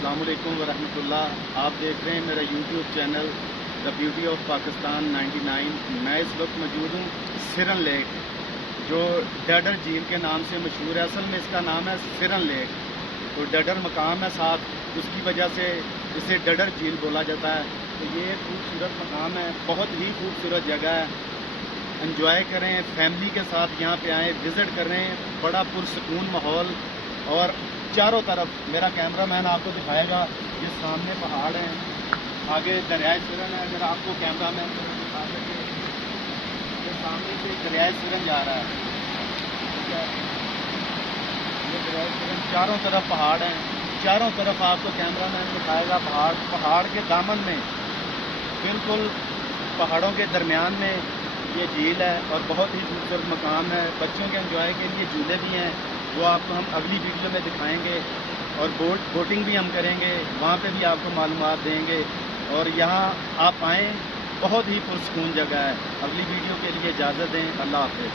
अस्सलाम वालेकुम वरहमतुल्लाह। आप देख रहे हैं मेरा YouTube channel the beauty of Pakistan 99। मैं इस वक्त मौजूद हूँ सिरन लेक, जो डडर झील के नाम से मशहूर है। असल में इसका नाम है सिरन लेक, तो डडर मकाम है साथ, उसकी वजह से इसे डडर झील बोला जाता है। तो ये एक खूबसूरत मकाम है, बहुत ही खूबसूरत जगह है। एंजॉय करें, फैमिली के साथ यहाँ पे आएँ, विज़िट करें। बड़ा पुरसकून माहौल, और चारों तरफ मेरा कैमरामैन आपको दिखाएगा। ये सामने पहाड़ हैं, आगे दरियाए सिरन है। अगर आपको कैमरामैन दिखा सके, ये सामने से दरियाए सिरन जा रहा है, ठीक है। ये दरियाए सिरन, चारों तरफ पहाड़ हैं, चारों तरफ आपको कैमरामैन दिखाएगा। पहाड़ के दामन में, बिल्कुल पहाड़ों के दरमियान में ये झील है, और बहुत ही खूबसूरत मकाम है। बच्चों के एंजॉय के लिए झूले भी हैं, वो आपको हम अगली वीडियो में दिखाएंगे। और बोटिंग भी हम करेंगे, वहाँ पे भी आपको मालूमात देंगे। और यहाँ आप आएँ, बहुत ही पुरसकून जगह है। अगली वीडियो के लिए इजाज़त दें। अल्लाह हाफ़िज़।